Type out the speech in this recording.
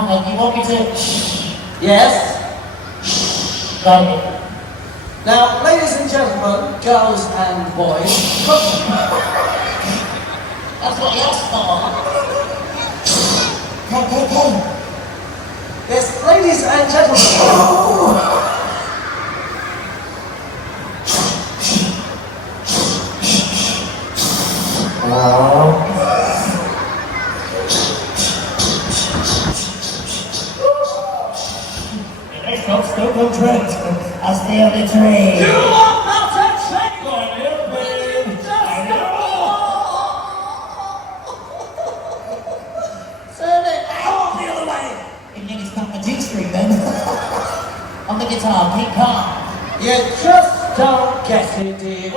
Hang on, you want me to... Yes? Right. Now, ladies and gentlemen, girls and boys, That's what you asked for. Hey. yes, ladies and gentlemen. Next up, still no trends. I stay on the train. You are not a train on airplane. Turn it out the other way. You think it's got my G-string then? On the guitar, keep calm. You just don't get it, dear.